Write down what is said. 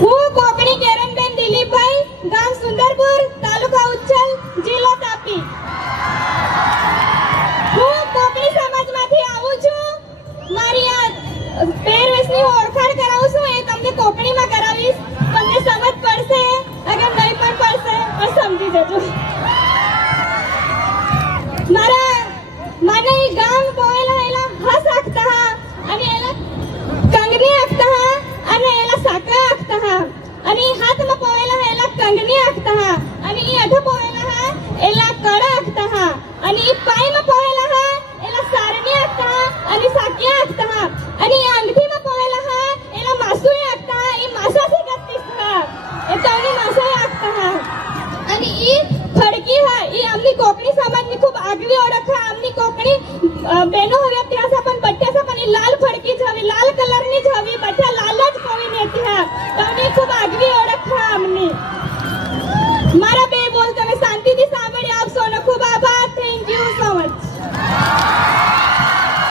હું કોકણી કેરનબેન દિલીપભાઈ, ગામ સુંદરપુર, તાલુકા ઉચ્છલ, જિલ્લો તાપી. હું કોકણી સમાજમાંથી આવું છું. મારી આ પહેરવેશની ઓળખાણ કરાવું છું, એ તમને કોકણીમાં કરાવીશ. તમને સમજ પડશે, અગર નહીં પણ પડશે પણ સમજી જજો. મને ગામ પોયેલા એલા હસ આખતા અને એલા કંગની આખતા અને એલા સાકરા આખતા અને હાથમાં પોયેલા એલા કંગની આખતા અને એ અઢ પોયેલા